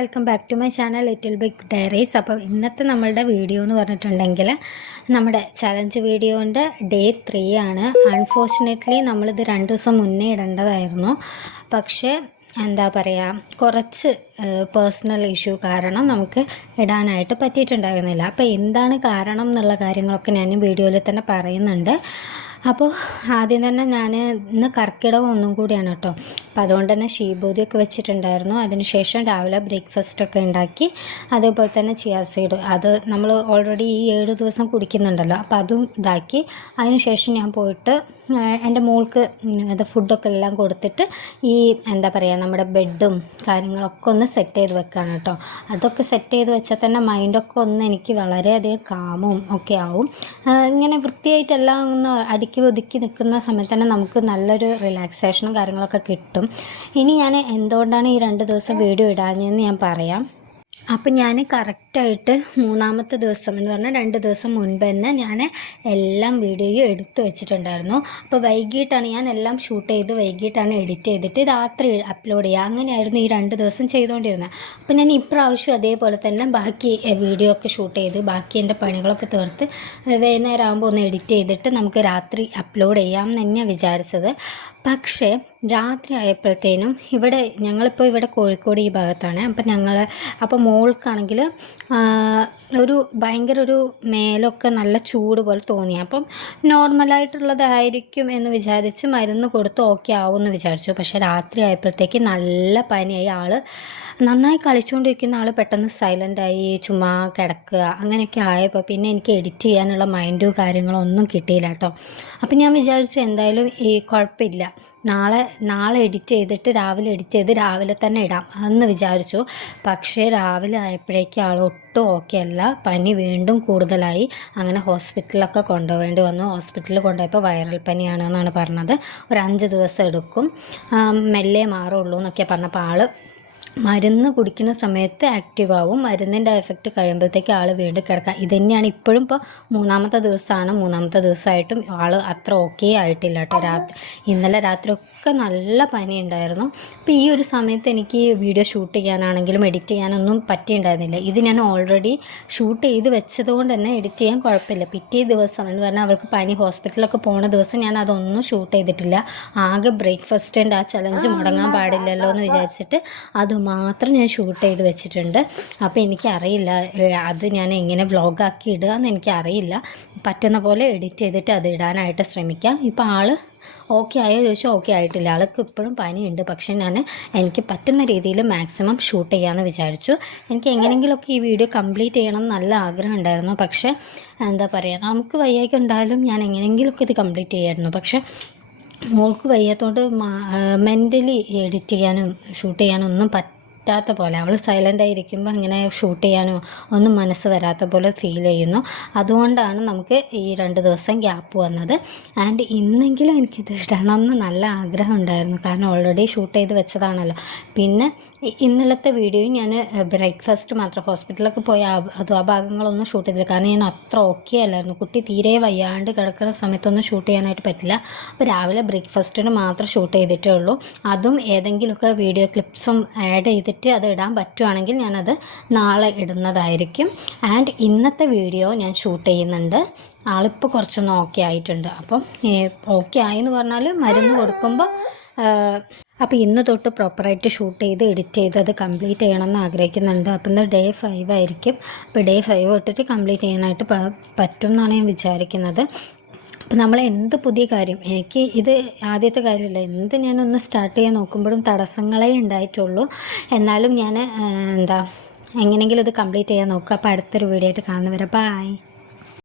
Welcome back to my channel little big diaries. അപ്പോൾ ഇന്നത്തെ നമ്മളുടെ വീഡിയോ എന്ന് പറഞ്ഞിട്ടുണ്ടെങ്കിൽ നമ്മുടെ ചലഞ്ച് വീഡിയോൻ്റെ ഡേ 3 ആണ്. അൺഫോർച്ചുനേറ്റ്ലി നമ്മളിത് 2 ദിവസം മുന്നേ ഇടേണ്ടതായിരുന്നു. പക്ഷേ എന്താ പറയുക, കുറച്ച് പേഴ്സണൽ ഇഷ്യൂ കാരണം നമുക്ക് ഇടാനായിട്ട് പറ്റിയിട്ടുണ്ടായിരുന്നില്ല. അപ്പോൾ എന്താണ് കാരണം എന്നുള്ള കാര്യങ്ങളൊക്കെ ഞാൻ വീഡിയോയിൽ തന്നെ പറയുന്നുണ്ട്. അപ്പോൾ ആദ്യം തന്നെ ഞാൻ ഇന്ന് കർക്കിടകം ഒന്നും കൂടിയാണ് കേട്ടോ. അപ്പോൾ അതുകൊണ്ട് തന്നെ ഷീബൂതിയൊക്കെ വെച്ചിട്ടുണ്ടായിരുന്നു. അതിനുശേഷം രാവിലെ ബ്രേക്ക്ഫാസ്റ്റൊക്കെ ഉണ്ടാക്കി, അതേപോലെ തന്നെ ചിയാ സീഡ് അത് നമ്മൾ ഓൾറെഡി ഈ 7 ദിവസം കുടിക്കുന്നുണ്ടല്ലോ, അപ്പോൾ അതും ഇതാക്കി. അതിനുശേഷം ഞാൻ പോയിട്ട് എൻ്റെ മോൾക്ക് അത് ഫുഡൊക്കെ എല്ലാം കൊടുത്തിട്ട് ഈ എന്താ പറയുക നമ്മുടെ ബെഡും കാര്യങ്ങളൊക്കെ ഒന്ന് സെറ്റ് ചെയ്ത് വെക്കുകയാണ് കേട്ടോ. അതൊക്കെ സെറ്റ് ചെയ്ത് വെച്ചാൽ തന്നെ മൈൻഡൊക്കെ ഒന്ന് എനിക്ക് വളരെയധികം കാമും ഒക്കെ ആവും. ഇങ്ങനെ വൃത്തിയായിട്ടെല്ലാം ഒന്ന് അടുക്കി ഒതുക്കി നിൽക്കുന്ന സമയത്ത് തന്നെ നമുക്ക് നല്ലൊരു റിലാക്സേഷനും കാര്യങ്ങളൊക്കെ കിട്ടും. ഇനി ഞാൻ എന്തുകൊണ്ടാണ് ഈ 2 ദിവസം വീഡിയോ ഇടാഞ്ഞതെന്ന് ഞാൻ പറയാം. അപ്പം ഞാൻ കറക്റ്റായിട്ട് 3-ാമത്തെ ദിവസം എന്ന് പറഞ്ഞാൽ 2 ദിവസം മുൻപ് തന്നെ ഞാൻ എല്ലാം വീഡിയോയും എടുത്തു വെച്ചിട്ടുണ്ടായിരുന്നു. അപ്പോൾ വൈകിട്ടാണ് ഞാൻ എല്ലാം ഷൂട്ട് ചെയ്ത് വൈകിട്ടാണ് എഡിറ്റ് ചെയ്തിട്ട് രാത്രി അപ്ലോഡ് ചെയ്യുക. അങ്ങനെയായിരുന്നു ഈ 2 ദിവസം ചെയ്തുകൊണ്ടിരുന്നത്. അപ്പോൾ ഞാൻ ഇപ്രാവശ്യം അതേപോലെ തന്നെ ബാക്കി വീഡിയോ ഒക്കെ ഷൂട്ട് ചെയ്ത് ബാക്കി എൻ്റെ പണികളൊക്കെ തീർത്ത് വൈകുന്നേരം ആകുമ്പോൾ ഒന്ന് എഡിറ്റ് ചെയ്തിട്ട് നമുക്ക് രാത്രി അപ്ലോഡ് ചെയ്യാം എന്ന് തന്നെയാണ് വിചാരിച്ചത്. പക്ഷേ രാത്രി ആയപ്പോഴത്തേനും ഞങ്ങളിപ്പോൾ ഇവിടെ കോഴിക്കോട് ഈ ഭാഗത്താണ്. അപ്പോൾ മോൾക്കാണെങ്കിൽ ഭയങ്കര ഒരു മേലൊക്കെ നല്ല ചൂട് പോലെ തോന്നി. അപ്പം നോർമലായിട്ടുള്ളതായിരിക്കും എന്ന് വിചാരിച്ച് മരുന്ന് കൊടുത്ത് ഓക്കെ ആവുമെന്ന് വിചാരിച്ചു. പക്ഷേ രാത്രി ആയപ്പോഴത്തേക്ക് നല്ല പനിയായി. നന്നായി കളിച്ചുകൊണ്ടിരിക്കുന്ന ആൾ പെട്ടെന്ന് സൈലൻ്റായി ചുമ്മാ കിടക്കുക അങ്ങനെയൊക്കെ ആയപ്പോൾ പിന്നെ എനിക്ക് എഡിറ്റ് ചെയ്യാനുള്ള മൈൻഡും കാര്യങ്ങളോ ഒന്നും കിട്ടിയില്ല കേട്ടോ. അപ്പം ഞാൻ വിചാരിച്ചു എന്തായാലും ഈ കുഴപ്പമില്ല, നാളെ എഡിറ്റ് ചെയ്തിട്ട് രാവിലെ തന്നെ ഇടാം എന്ന് വിചാരിച്ചു. പക്ഷേ രാവിലെ ആയപ്പോഴേക്കും ആൾ ഒട്ടും ഓക്കെ അല്ല, പനി വീണ്ടും കൂടുതലായി. അങ്ങനെ ഹോസ്പിറ്റലിലൊക്കെ കൊണ്ടുപോകേണ്ടി വന്നു. ഹോസ്പിറ്റലിൽ കൊണ്ടുപോയപ്പോൾ വൈറൽ പനിയാണെന്നാണ് പറഞ്ഞത്. ഒരു 5 ദിവസം എടുക്കും, മെല്ലെ മാറുള്ളൂ എന്നൊക്കെ പറഞ്ഞപ്പോൾ ആൾ മരുന്ന് കുടിക്കുന്ന സമയത്ത് ആക്റ്റീവ് ആവും. മരുന്നിൻ്റെ എഫക്റ്റ് കഴിയുമ്പോഴത്തേക്ക് ആൾ വീണ്ടും കിടക്കുക. ഇത് തന്നെയാണ് ഇപ്പോഴും. ഇപ്പോൾ 3-ാമത്തെ ദിവസമാണ്. 3-ാമത്തെ ദിവസമായിട്ടും ആൾ അത്ര ഓക്കെ ആയിട്ടില്ല കേട്ടോ. ഇന്നലെ രാത്രി ഒക്കെ നല്ല പനി ഉണ്ടായിരുന്നു. അപ്പോൾ ഈ ഒരു സമയത്ത് എനിക്ക് വീഡിയോ ഷൂട്ട് ചെയ്യാനാണെങ്കിലും എഡിറ്റ് ചെയ്യാനൊന്നും പറ്റിയിട്ടുണ്ടായിരുന്നില്ല. ഇത് ഞാൻ ഓൾറെഡി ഷൂട്ട് ചെയ്ത് വെച്ചത് കൊണ്ട് തന്നെ എഡിറ്റ് ചെയ്യാൻ കുഴപ്പമില്ല. പിറ്റേ ദിവസം എന്ന് പറഞ്ഞാൽ അവൾക്ക് പനി ഹോസ്പിറ്റലിലൊക്കെ പോണ ദിവസം ഞാൻ അതൊന്നും ഷൂട്ട് ചെയ്തിട്ടില്ല. ആകെ ബ്രേക്ക്ഫാസ്റ്റിൻ്റെ ആ ചലഞ്ച് മുടങ്ങാൻ പാടില്ലല്ലോ എന്ന് വിചാരിച്ചിട്ട് അതുമാത്രം ഞാൻ ഷൂട്ട് ചെയ്ത് വെച്ചിട്ടുണ്ട്. അപ്പോൾ എനിക്കറിയില്ല അത് ഞാൻ എങ്ങനെ വ്ളോഗാക്കി ഇടുക എന്ന് എനിക്കറിയില്ല. പറ്റുന്ന പോലെ എഡിറ്റ് ചെയ്തിട്ട് അത് ഇടാനായിട്ട് ശ്രമിക്കാം. ഇപ്പോൾ ആൾ ഓക്കെ ആയോ ചോദിച്ചാൽ ഓക്കെ ആയിട്ടില്ല. ആൾക്ക് ഇപ്പോഴും പനിയുണ്ട്. പക്ഷേ എനിക്ക് പറ്റുന്ന രീതിയിൽ മാക്സിമം ഷൂട്ട് ചെയ്യാമെന്ന് വിചാരിച്ചു. എനിക്ക് എങ്ങനെയെങ്കിലുമൊക്കെ ഈ വീഡിയോ കംപ്ലീറ്റ് ചെയ്യണം നല്ല ആഗ്രഹം ഉണ്ടായിരുന്നു. പക്ഷേ എന്താ പറയുക, നമുക്ക് വയ്യായ്ക ഉണ്ടായാലും ഞാൻ എങ്ങനെയെങ്കിലുമൊക്കെ ഇത് കംപ്ലീറ്റ് ചെയ്യായിരുന്നു. പക്ഷേ മോൾക്ക് വയ്യാത്തതുകൊണ്ട് മെൻ്റലി എഡിറ്റ് ചെയ്യാനും ഷൂട്ട് ചെയ്യാനും ഒന്നും പറ്റാത്ത പോലെ, അവൾ സൈലൻ്റായിരിക്കുമ്പോൾ ഇങ്ങനെ ഷൂട്ട് ചെയ്യാനോ ഒന്നും മനസ്സ് വരാത്ത പോലെ ഫീൽ ചെയ്യുന്നു. അതുകൊണ്ടാണ് നമുക്ക് ഈ 2 ദിവസം ഗ്യാപ്പ് വന്നത്. ആൻഡ് ഇന്നെങ്കിലും എനിക്കിത് ഇടണമെന്ന് നല്ല ആഗ്രഹം ഉണ്ടായിരുന്നു. കാരണം ഓൾറെഡി ഷൂട്ട് ചെയ്ത് വെച്ചതാണല്ലോ. പിന്നെ ഇന്നലത്തെ വീഡിയോയും ഞാൻ ബ്രേക്ക്ഫാസ്റ്റ് മാത്രം ഹോസ്പിറ്റലിലൊക്കെ പോയി ആ ഭാഗങ്ങളൊന്നും ഷൂട്ട് ചെയ്തില്ല. കാരണം ഞാൻ അത്ര ഓക്കെ അല്ലായിരുന്നു. കുട്ടി തീരെ വയ്യാണ്ട് കിടക്കുന്ന സമയത്തൊന്നും ഷൂട്ട് ചെയ്യാനായിട്ട് പറ്റില്ല. അപ്പോൾ രാവിലെ ബ്രേക്ക്ഫാസ്റ്റിന് മാത്രം ഷൂട്ട് ചെയ്തിട്ടേ ഉള്ളൂ. അതും ഏതെങ്കിലുമൊക്കെ വീഡിയോ ക്ലിപ്സും ആഡ് ചെയ്തിട്ട് അത് ഇടാൻ പറ്റുവാണെങ്കിൽ ഞാനത് നാളെ ഇടുന്നതായിരിക്കും. ആൻഡ് ഇന്നത്തെ വീഡിയോ ഞാൻ ഷൂട്ട് ചെയ്യുന്നുണ്ട്. ആളിപ്പോൾ കുറച്ചൊന്ന് ഓക്കെ ആയിട്ടുണ്ട്. അപ്പം ഓക്കെ ആയെന്ന് പറഞ്ഞാൽ മരുന്ന് കൊടുക്കുമ്പോൾ അപ്പോൾ ഇന്ന് തൊട്ട് പ്രോപ്പറായിട്ട് ഷൂട്ട് ചെയ്ത് എഡിറ്റ് ചെയ്ത് അത് കംപ്ലീറ്റ് ചെയ്യണമെന്ന് ആഗ്രഹിക്കുന്നുണ്ട്. അപ്പം ഇന്ന് ഡേ 5 ആയിരിക്കും. അപ്പോൾ ഡേ 5 തൊട്ടിട്ട് കംപ്ലീറ്റ് ചെയ്യാനായിട്ട് പറ്റും എന്നാണ് ഞാൻ വിചാരിക്കുന്നത്. അപ്പോൾ നമ്മൾ എന്ത് പുതിയ കാര്യം, എനിക്ക് ഇത് ആദ്യത്തെ കാര്യമല്ല, എന്ത് ഞാനൊന്ന് സ്റ്റാർട്ട് ചെയ്യാൻ നോക്കുമ്പോഴും തടസ്സങ്ങളേ ഉണ്ടായിട്ടുള്ളൂ. എന്നാലും ഞാൻ എങ്ങനെയെങ്കിലും ഇത് കംപ്ലീറ്റ് ചെയ്യാൻ നോക്കുക. അപ്പോൾ അടുത്തൊരു വീഡിയോ ആയിട്ട് കാണുന്നവരെ ബൈ.